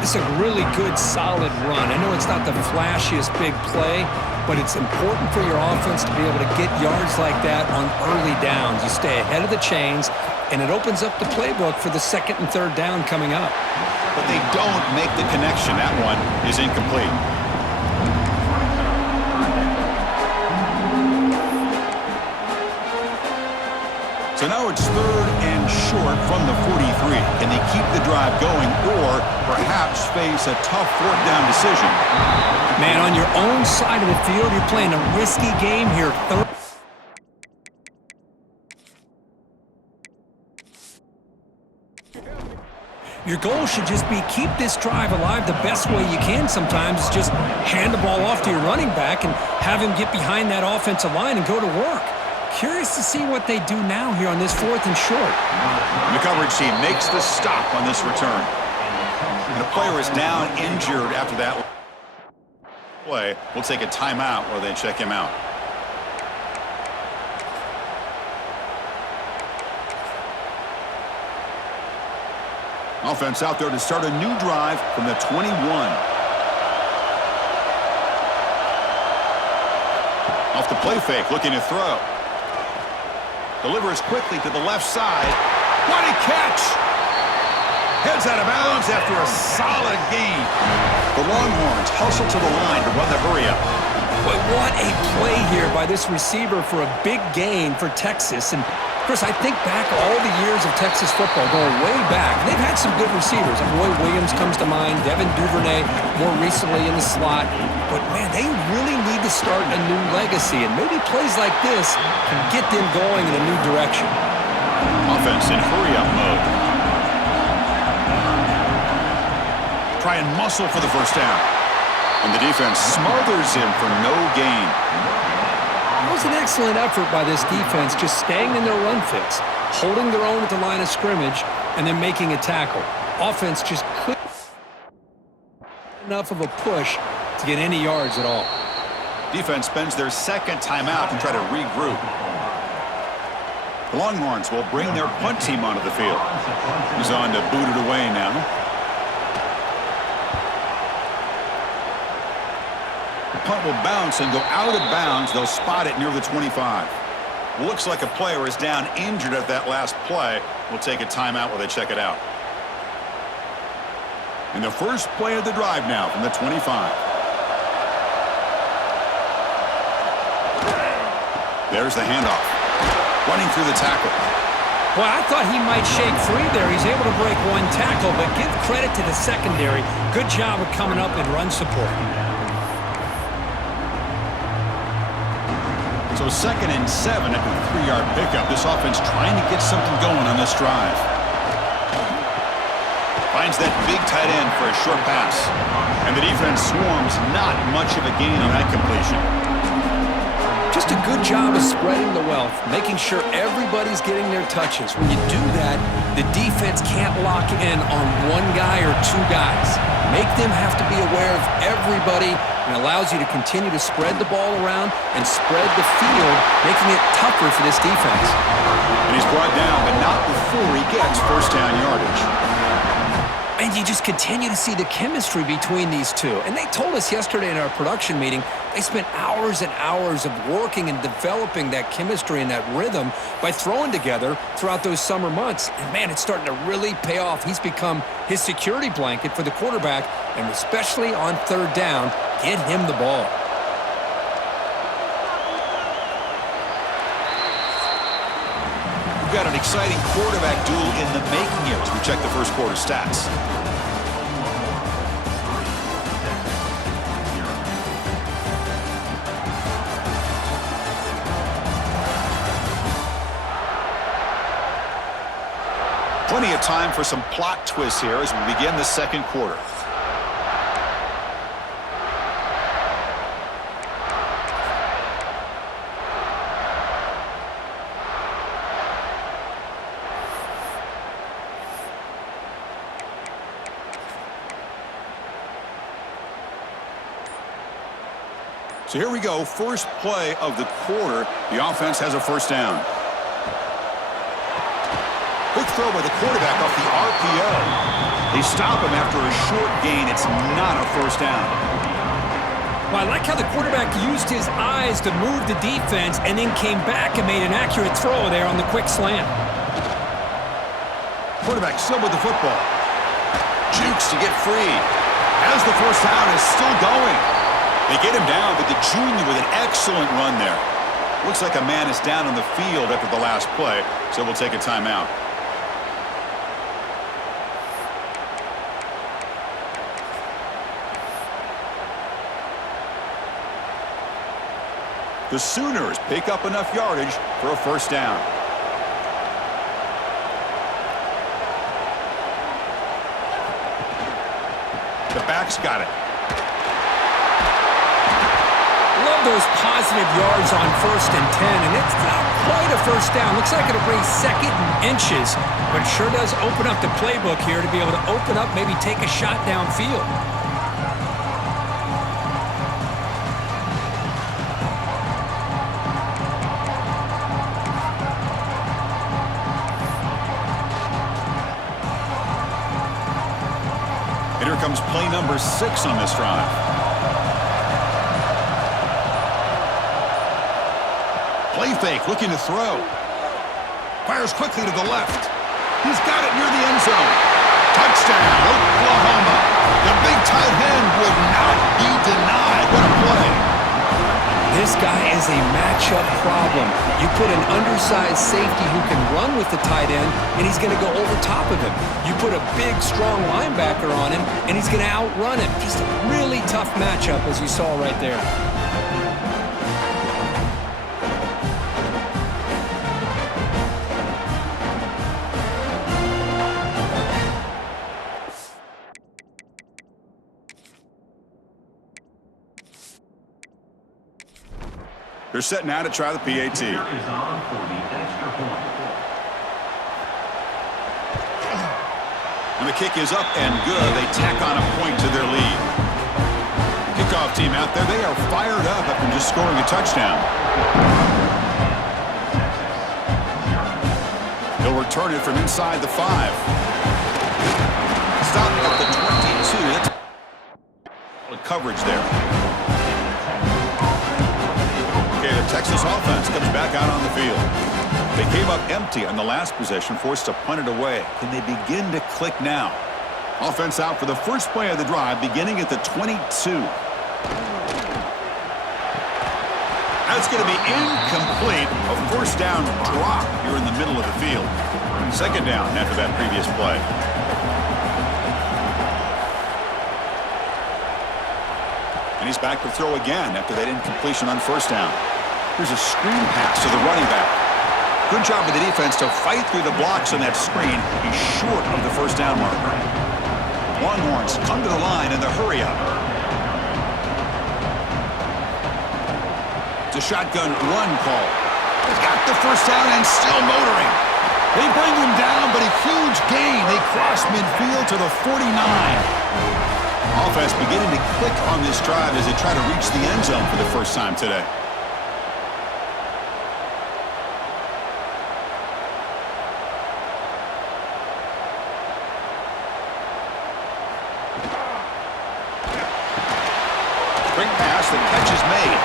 This is a really good, solid run. I know it's not the flashiest big play, but it's important for your offense to be able to get yards like that on early downs. You stay ahead of the chains, and it opens up the playbook for the second and third down coming up. But they don't make the connection. That one is incomplete. So now it's third and short from the 43. Can they keep the drive going or perhaps face a tough fourth down decision? Man, on your own side of the field, you're playing a risky game here. Your goal should just be keep this drive alive the best way you can sometimes. Is just hand the ball off to your running back and have him get behind that offensive line and go to work. Curious to see what they do now here on this fourth and short. The coverage team makes the stop on this return. And the player is down injured after that play. We'll take a timeout while they check him out. Offense out there to start a new drive from the 21. Off the play fake, looking to throw. Delivers quickly to the left side. What a catch! Heads out of bounds after a solid gain. The Longhorns hustle to the line to run the hurry-up. But what a play here by this receiver for a big gain for Texas. And Chris, I think back all the years of Texas football, going way back. They've had some good receivers. Roy Williams comes to mind, Devin Duvernay more recently in the slot. But, man, they really need to start a new legacy. And maybe plays like this can get them going in a new direction. Offense in hurry-up mode. Try and muscle for the first down. And the defense smothers him for no gain. It was an excellent effort by this defense, just staying in their run fits, holding their own at the line of scrimmage, and then making a tackle. Offense just couldn't enough of a push to get any yards at all. Defense spends their second timeout to try to regroup. The Longhorns will bring their punt team onto the field. He's on to boot it away now. The punt will bounce and go out of bounds. They'll spot it near the 25. Looks like a player is down injured at that last play. We'll take a timeout while they check it out. And the first play of the drive now from the 25. There's the handoff. Running through the tackle. Well, I thought he might shake free there. He's able to break one tackle, but give credit to the secondary. Good job of coming up and run support. So 2nd and 7 at the 3-yard pickup. This offense trying to get something going on this drive. Finds that big tight end for a short pass. And the defense swarms. Not much of a gain on that completion. Just a good job of spreading the wealth, making sure everybody's getting their touches. When you do that, the defense can't lock in on one guy or two guys. Make them have to be aware of everybody, and allows you to continue to spread the ball around and spread the field, making it tougher for this defense. And he's brought down, but not before he gets first down yardage. And you just continue to see the chemistry between these two. And they told us yesterday in our production meeting, they spent hours and hours of working and developing that chemistry and that rhythm by throwing together throughout those summer months. And, man, it's starting to really pay off. He's become his security blanket for the quarterback, and especially on third down, get him the ball. We've got an exciting quarterback duel in the making here as we check the first quarter stats. Plenty of time for some plot twists here as we begin the second quarter. So here we go, first play of the quarter. The offense has a first down. Quick throw by the quarterback off the RPO. They stop him after a short gain. It's not a first down. Well, I like how the quarterback used his eyes to move the defense and then came back and made an accurate throw there on the quick slant. Quarterback still with the football. Jukes to get free. As the first down is still going. They get him down, but the junior with an excellent run there. Looks like a man is down on the field after the last play, so we'll take a timeout. The Sooners pick up enough yardage for a first down. The back's got it. Love those positive yards on 1st and 10, and it's not quite a first down. Looks like it'll bring 2nd and inches, but it sure does open up the playbook here to be able to open up, maybe take a shot downfield. And here comes play number 6 on this drive. Play fake, looking to throw. Fires quickly to the left. He's got it near the end zone. Touchdown, Oklahoma. The big tight end would not be denied. What a play. This guy is a matchup problem. You put an undersized safety who can run with the tight end, and he's going to go over top of him. You put a big, strong linebacker on him, and he's going to outrun him. Just a really tough matchup, as you saw right there. They're set now to try the PAT. And the kick is up and good. They tack on a point to their lead. Kickoff team out there. They are fired up after just scoring a touchdown. He'll return it from inside the 5. Stop at the 22. Coverage there. Okay, the Texas offense comes back out on the field. They came up empty on the last possession, forced to punt it away. Can they begin to click now? Offense out for the first play of the drive, beginning at the 22. That's going to be incomplete. A first down drop here in the middle of the field. Second down after that previous play. And he's back to throw again after that incompletion on first down. Here's a screen pass to the running back. Good job of the defense to fight through the blocks on that screen. He's short of the first down marker. Longhorns come to the line in the hurry up. It's a shotgun run call. He's got the first down and still motoring. They bring him down, but a huge gain. They cross midfield to the 49. Offense beginning to click on this drive as they try to reach the end zone for the first time today. Quick pass, the catch is made.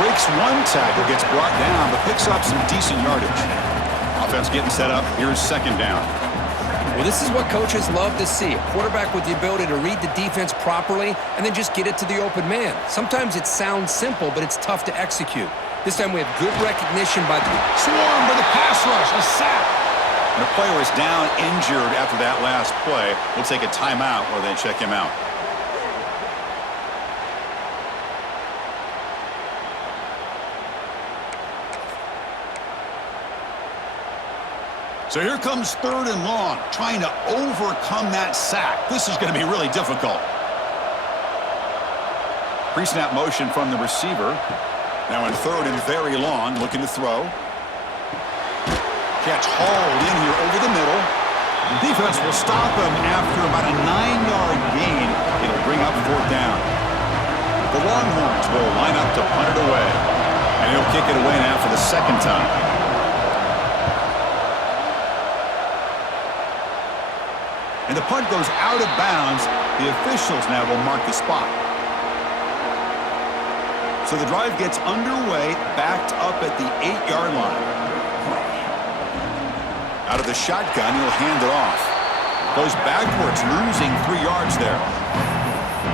Breaks one tackle, gets brought down, but picks up some decent yardage. Offense getting set up. Here's second down. Well, this is what coaches love to see. A quarterback with the ability to read the defense properly and then just get it to the open man. Sometimes it sounds simple, but it's tough to execute. This time we have good recognition by the swarm with a pass rush, a sack. And the player is down injured after that last play. We'll take a timeout while they check him out. So here comes third and long, trying to overcome that sack. This is going to be really difficult. Pre-snap motion from the receiver. Now in third and very long, looking to throw. Catch hauled in here over the middle. The defense will stop him after about a 9-yard gain. It'll bring up fourth down. The Longhorns will line up to punt it away. And he'll kick it away now for the second time. the punt goes out of bounds, the officials now will mark the spot. So the drive gets underway, backed up at the 8-yard line. Out of the shotgun, he'll hand it off. Goes backwards, losing 3 yards there.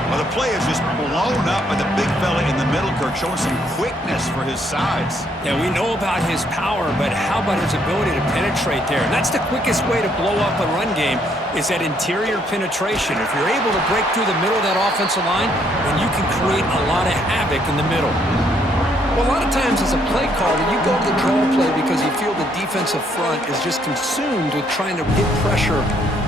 Well, the play is just blown up by the big fella in the middle, Kirk, showing some quickness for his size. Yeah, we know about his power, but how about his ability to penetrate there? And that's the quickest way to blow up a run game is that interior penetration. If you're able to break through the middle of that offensive line, then you can create a lot of havoc in the middle. Well, a lot of times as a play caller, you go to the draw play because you feel the defensive front is just consumed with trying to get pressure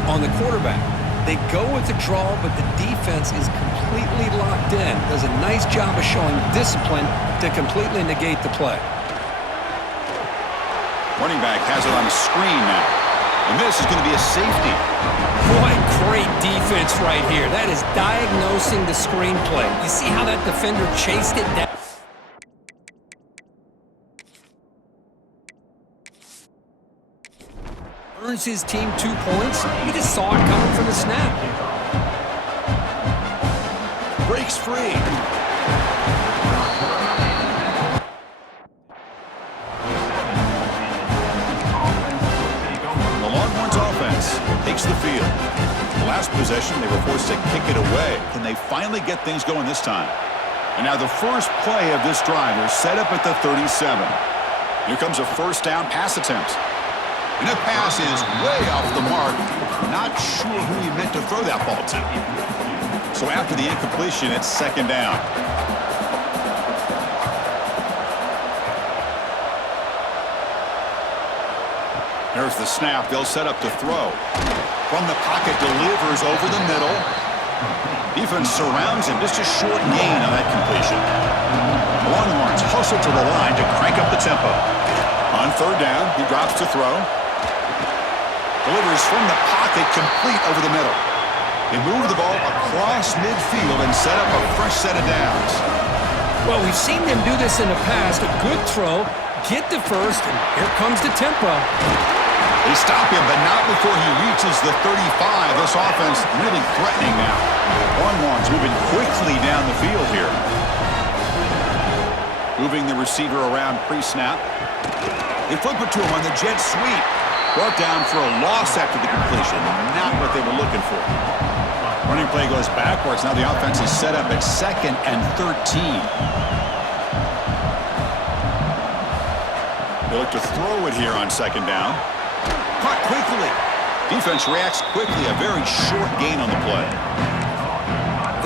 on the quarterback. They go with the draw, but the defense is completely locked in. Does a nice job of showing discipline to completely negate the play. Running back has it on the screen now. And this is going to be a safety. Boy, great defense right here. That is diagnosing the screenplay. You see how that defender chased it down? Earns his team 2 points. He just saw it coming from the snap. Breaks free. The Longhorns offense takes the field. The last possession, they were forced to kick it away. Can they finally get things going this time? And now the first play of this drive is set up at the 37. Here comes a first down pass attempt. And the pass is way off the mark. Not sure who he meant to throw that ball to. So after the incompletion, it's second down. There's the snap. They'll set up to throw. From the pocket, delivers over the middle. Defense surrounds him. Just a short gain on that completion. The Longhorns hustle to the line to crank up the tempo. On third down, he drops to throw. Delivers from the pocket, complete over the middle. They move the ball across midfield and set up a fresh set of downs. Well, we've seen them do this in the past. A good throw, get the first, and here comes the tempo. They stop him, but not before he reaches the 35. This offense really threatening now. Longhorns moving quickly down the field here. Moving the receiver around pre-snap. They flip it to him on the jet sweep. Brought down for a loss after the completion. Not what they were looking for. Running play goes backwards. Now the offense is set up at 2nd and 13. They look to throw it here on second down. Caught quickly. Defense reacts quickly. A very short gain on the play.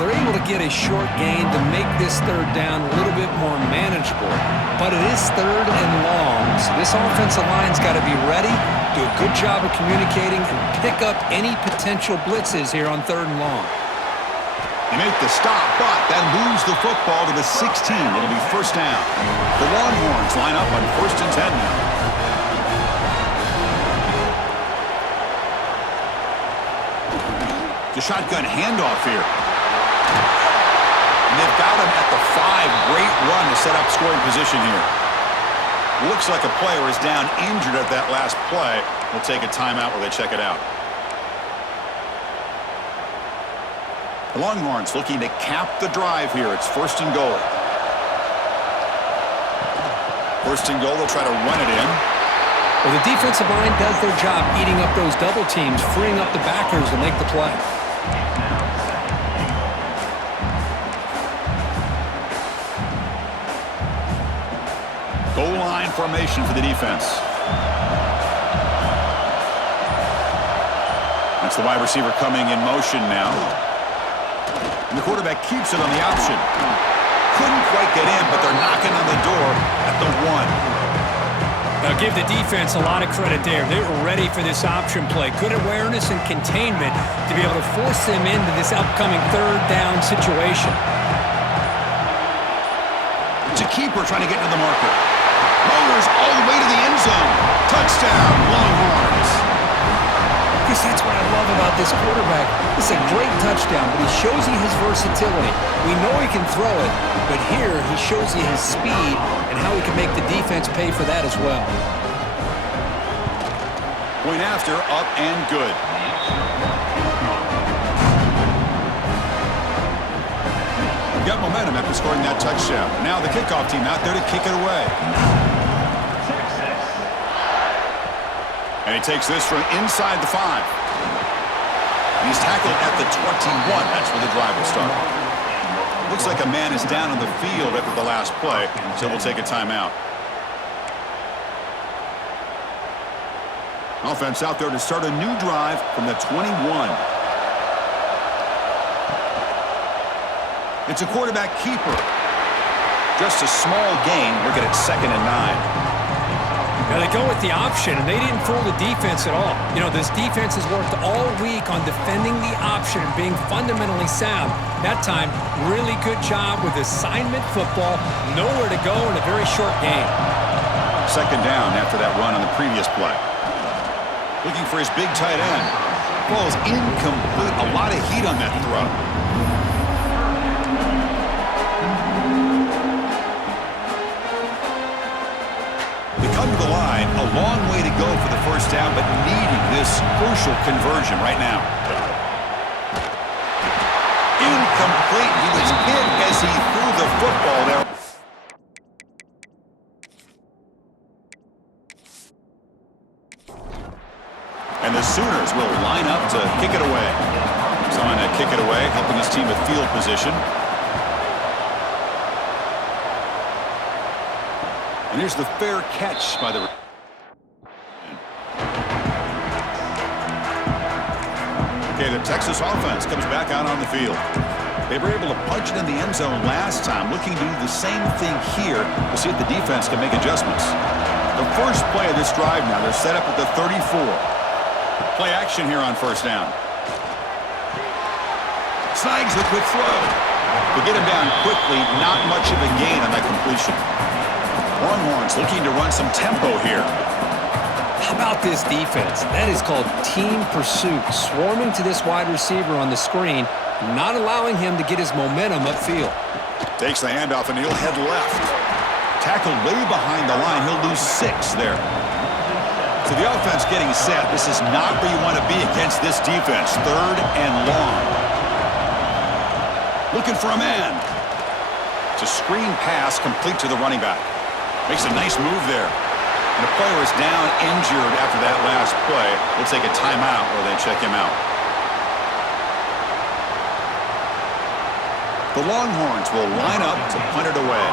They're able to get a short gain to make this third down a little bit more manageable. But it is third and long, so this offensive line's got to be ready, do a good job of communicating, and pick up any potential blitzes here on third and long. They make the stop, but then lose the football to the 16. It'll be first down. The Longhorns line up on 1st and 10 now. The shotgun handoff here. And they've got him at the 5. Great run to set up scoring position here. Looks like a player is down injured at that last play. We'll take a timeout while they check it out. The Longhorns looking to cap the drive here. It's 1st and goal. 1st and goal, they'll try to run it in. Well, the defensive line does their job eating up those double teams, freeing up the backers to make the play. Goal line formation for the defense. That's the wide receiver coming in motion now. And the quarterback keeps it on the option. Couldn't quite get in, but they're knocking on the door at the 1. Now give the defense a lot of credit there. They were ready for this option play. Good awareness and containment to be able to force them into this upcoming third down situation. It's a keeper trying to get into the marker. Motors all the way to the end zone. Touchdown, Longhorns. Because that's what I love about this quarterback. It's a great touchdown, but he shows you his versatility. We know he can throw it, but here he shows you his speed and how he can make the defense pay for that as well. Point after, up and good. got momentum after scoring that touchdown. Now the kickoff team out there to kick it away. And he takes this from inside the 5. He's tackled at the 21. That's where the drive will start. Looks like a man is down on the field after the last play, so we'll take a timeout. Offense out there to start a new drive from the 21. It's a quarterback keeper. Just a small gain. We're getting 2nd and 9. Now they go with the option, and they didn't fool the defense at all. You know, this defense has worked all week on defending the option and being fundamentally sound. That time, really good job with assignment football. Nowhere to go in a very short game. 2nd down after that run on the previous play. Looking for his big tight end. Ball is incomplete. A lot of heat on that throw. They come to the line. A long way to go for the first down, but needing this crucial conversion right now. Incomplete. He was hit as he threw the football there. And the Sooners will line up to kick it away. Someone to kick it away, helping his team with field position. And here's the fair catch by the... Okay, the Texas offense comes back out on the field. They were able to punch it in the end zone last time, looking to do the same thing here to see if the defense can make adjustments. The first play of this drive now, they're set up at the 34. Play action here on first down. Snags the quick throw. To get him down quickly, not much of a gain on that completion. Longhorns looking to run some tempo here. How about this defense? That is called team pursuit. Swarming to this wide receiver on the screen, not allowing him to get his momentum upfield. Takes the handoff and he'll head left. Tackled way behind the line. He'll lose 6 there. So the offense getting set. This is not where you want to be against this defense. 3rd and long. Looking for a man. It's a screen pass complete to the running back. Makes a nice move there. And the player is down injured after that last play. We'll take a timeout while they check him out. The Longhorns will line up to punt it away.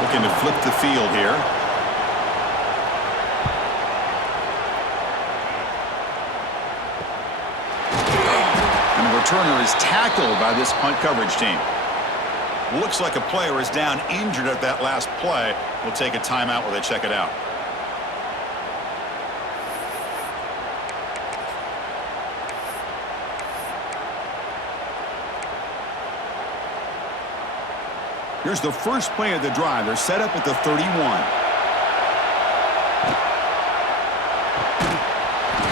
Looking to flip the field here. And the returner is tackled by this punt coverage team. Looks like a player is down injured at that last play. We'll take a timeout while they check it out. Here's the first play of the drive. They're set up at the 31.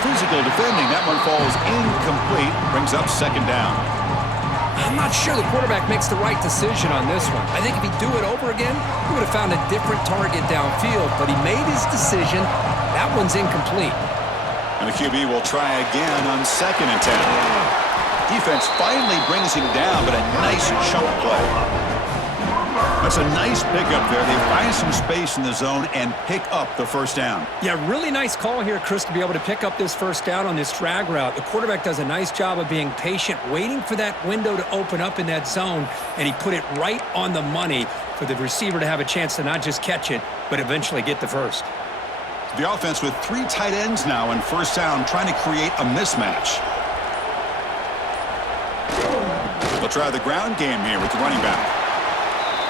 Physical defending. That one falls incomplete. Brings up 2nd down. I'm not sure the quarterback makes the right decision on this one. I think if he'd do it over again, he would have found a different target downfield, but he made his decision. That one's incomplete. And the QB will try again on 2nd and 10. Defense finally brings him down, but a nice chunk play. That's a nice pickup there. They find some space in the zone and pick up the first down. Yeah, really nice call here, Chris, to be able to pick up this first down on this drag route. The quarterback does a nice job of being patient, waiting for that window to open up in that zone, and he put it right on the money for the receiver to have a chance to not just catch it, but eventually get the first. The offense with 3 tight ends now in first down, trying to create a mismatch. They'll try the ground game here with the running back.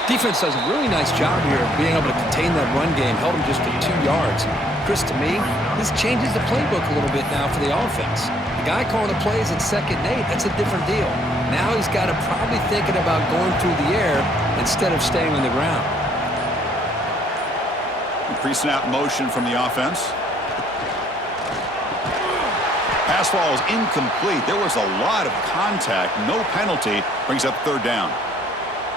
Defense does a really nice job here of being able to contain that run game, held him just to 2 yards. Chris, to me, this changes the playbook a little bit now for the offense. The guy calling the plays at 2nd and 8, that's a different deal. Now he's got to probably thinking about going through the air instead of staying on the ground. Pre-snap motion from the offense. Pass ball is incomplete. There was a lot of contact. No penalty. Brings up 3rd down.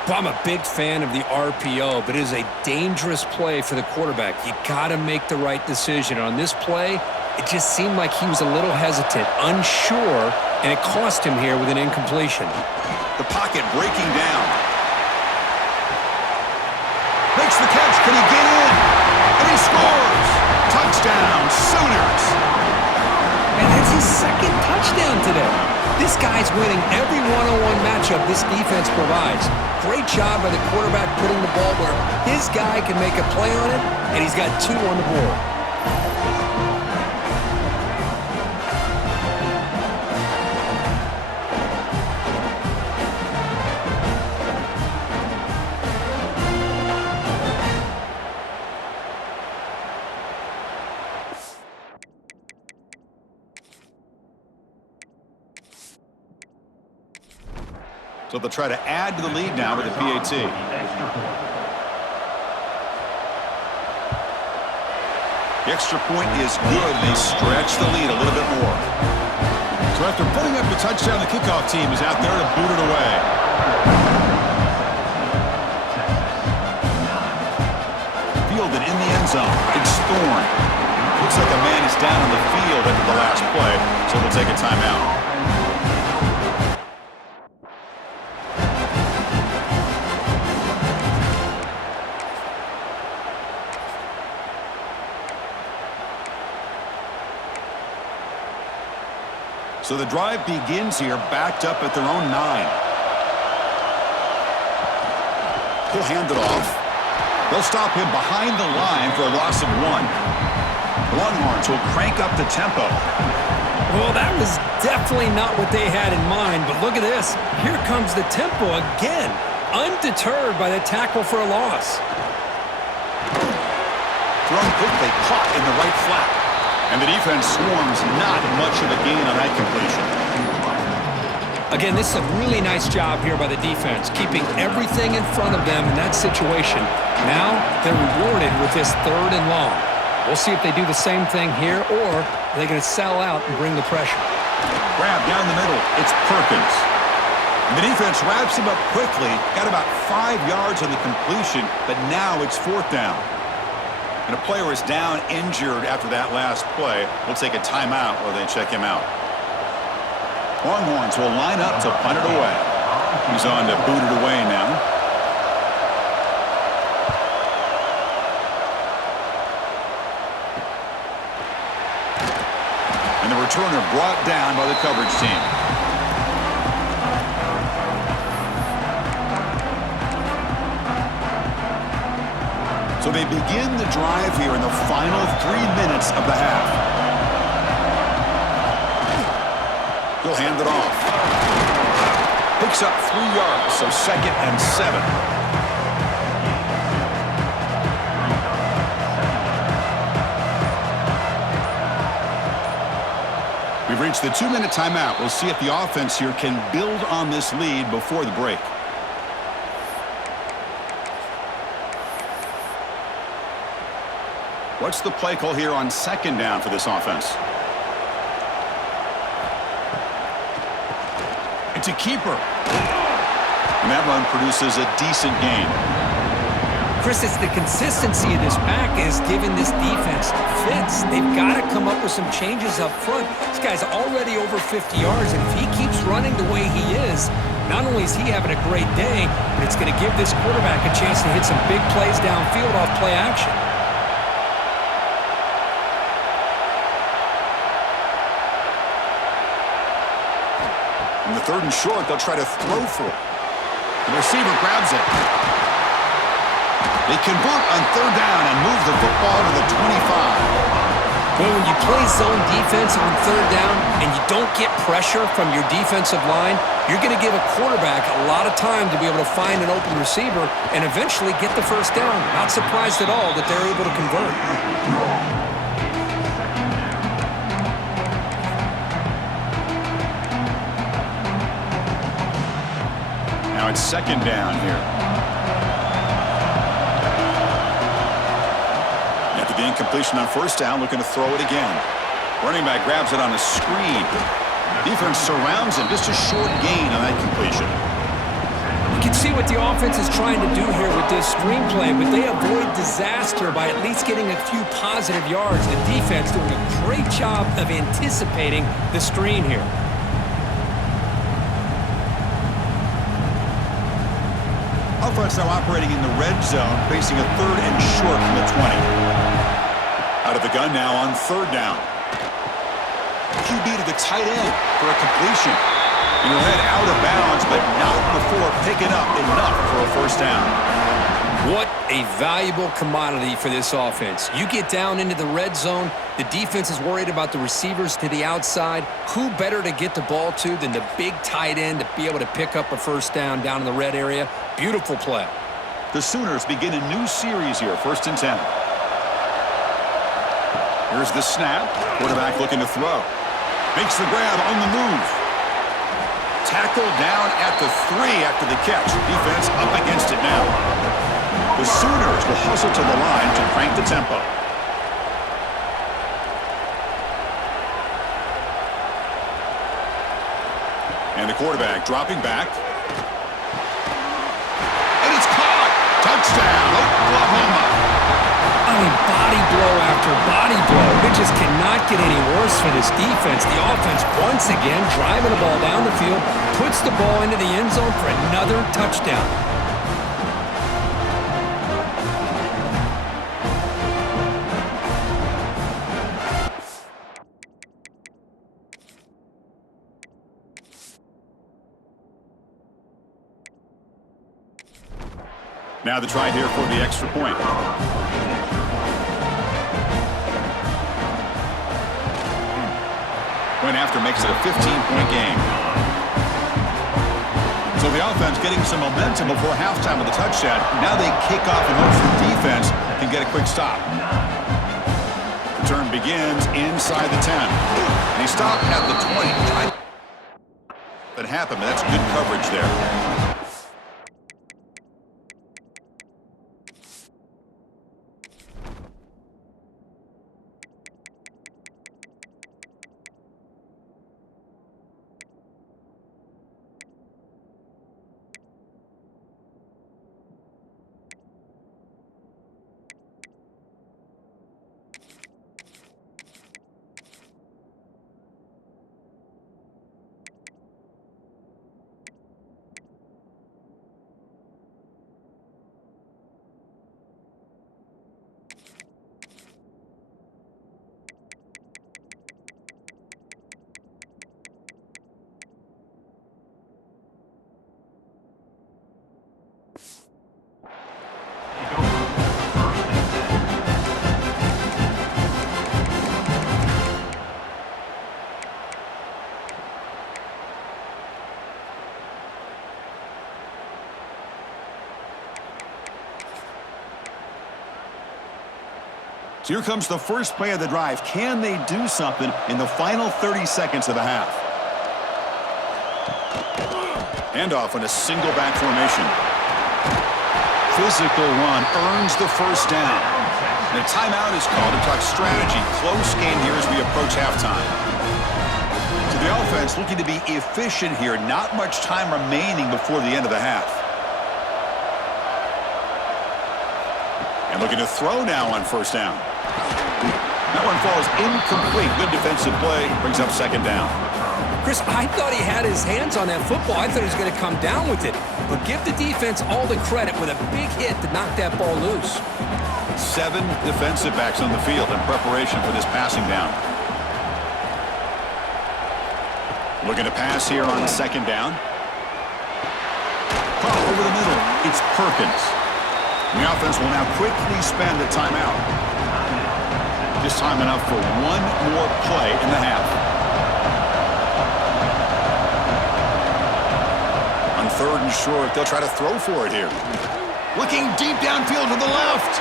I'm a big fan of the RPO, but it is a dangerous play for the quarterback. You got to make the right decision. On this play, it just seemed like he was a little hesitant, unsure, and it cost him here with an incompletion. The pocket breaking down. his second touchdown today. This guy's winning every one-on-one matchup this defense provides. Great job by the quarterback putting the ball where his guy can make a play on it, and he's got 2 on the board. So they'll try to add to the lead now with the PAT. The extra point is good, and they stretch the lead a little bit more. So after putting up the touchdown, the kickoff team is out there to boot it away. Fielded in the end zone. It's Thorne. Looks like a man is down on the field after the last play, so we'll take a timeout. So the drive begins here, backed up at their own 9. He'll hand it off. They'll stop him behind the line for a loss of 1. The Longhorns will crank up the tempo. Well, that was definitely not what they had in mind, but look at this. Here comes the tempo again, undeterred by the tackle for a loss. Thrown quickly, caught in the right flat. And the defense swarms, not much of a gain on that completion. Again, this is a really nice job here by the defense, keeping everything in front of them in that situation. Now they're rewarded with this 3rd and long. We'll see if they do the same thing here, or are they going to sell out and bring the pressure. Grab down the middle. It's Perkins. And the defense wraps him up quickly. Got about 5 yards on the completion, but now it's 4th down. And a player is down injured after that last play. We'll take a timeout while they check him out. Longhorns will line up to punt it away. He's on to boot it away now. And the returner brought down by the coverage team. So they begin the drive here in the final 3 minutes of the half. He'll hand it off. Picks up 3 yards, so 2nd and 7. We've reached the 2-minute timeout. We'll see if the offense here can build on this lead before the break. What's the play call here on 2nd down for this offense? It's a keeper. And that run produces a decent gain. Chris, it's the consistency of this back is giving this defense fits. They've got to come up with some changes up front. This guy's already over 50 yards, and if he keeps running the way he is, not only is he having a great day, but it's going to give this quarterback a chance to hit some big plays downfield off play action. In the 3rd and short, they'll try to throw for it. The receiver grabs it. They convert on 3rd down and move the football to the 25. Well, when you play zone defense on 3rd down and you don't get pressure from your defensive line, you're going to give a quarterback a lot of time to be able to find an open receiver and eventually get the 1st down. Not surprised at all that they're able to convert. Now it's 2nd down here. After the incompletion on 1st down, looking to throw it again. Running back grabs it on a screen. Defense surrounds him. Just a short gain on that completion. You can see what the offense is trying to do here with this screenplay, but they avoid disaster by at least getting a few positive yards. The defense doing a great job of anticipating the screen here. Offense now operating in the red zone, facing a 3rd and short from the 20. Out of the gun now on 3rd down. QB to the tight end for a completion. And he'll head out of bounds, but not before picking up enough for a first down. What a valuable commodity for this offense. You get down into the red zone, the defense is worried about the receivers to the outside. Who better to get the ball to than the big tight end to be able to pick up a first down in the red area? Beautiful play. The Sooners begin a new series here, 1st and 10. Here's the snap. Quarterback looking to throw. Makes the grab on the move. Tackled down at the 3 after the catch. Defense up against it now. The Sooners will hustle to the line to crank the tempo. And the quarterback dropping back. And it's caught! Touchdown, Oklahoma! I mean, body blow after body blow. It just cannot get any worse for this defense. The offense, once again, driving the ball down the field, puts the ball into the end zone for another touchdown. Now the try here for the extra point. Went after makes it a 15-point game. So the offense getting some momentum before halftime with a touchdown. Now they kick off and hope the defense can get a quick stop. Return begins inside the 10. And he stopped at the 20. That happened, but that's good coverage there. So here comes the first play of the drive. Can they do something in the final 30 seconds of the half? Handoff in a single back formation. Physical run earns the first down. And a timeout is called to talk strategy. Close game here as we approach halftime. So the offense looking to be efficient here. Not much time remaining before the end of the half. And looking to throw now on first down. That one falls incomplete. Good defensive play. Brings up second down. Chris, I thought he had his hands on that football. I thought he was going to come down with it. But give the defense all the credit with a big hit to knock that ball loose. 7 defensive backs on the field in preparation for this passing down. Looking to pass here on second down. Caught over the middle. It's Perkins. The offense will now quickly spend a timeout. This time enough for one more play in the half. On third and short, they'll try to throw for it here. Looking deep downfield to the left.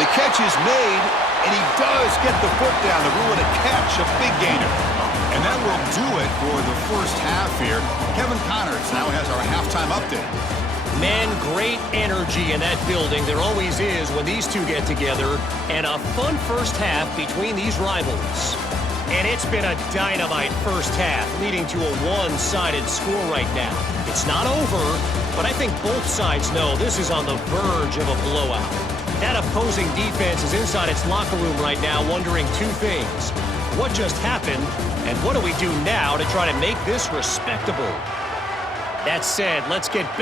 The catch is made, and he does get the foot down to rule it a catch, a big gainer. And that will do it for the first half here. Kevin Connors now has our halftime update. Man, great energy in that building. There always is when these two get together. And a fun first half between these rivals. And it's been a dynamite first half, leading to a one-sided score right now. It's not over, but I think both sides know this is on the verge of a blowout. That opposing defense is inside its locker room right now wondering two things. What just happened, and what do we do now to try to make this respectable? That said, let's get back.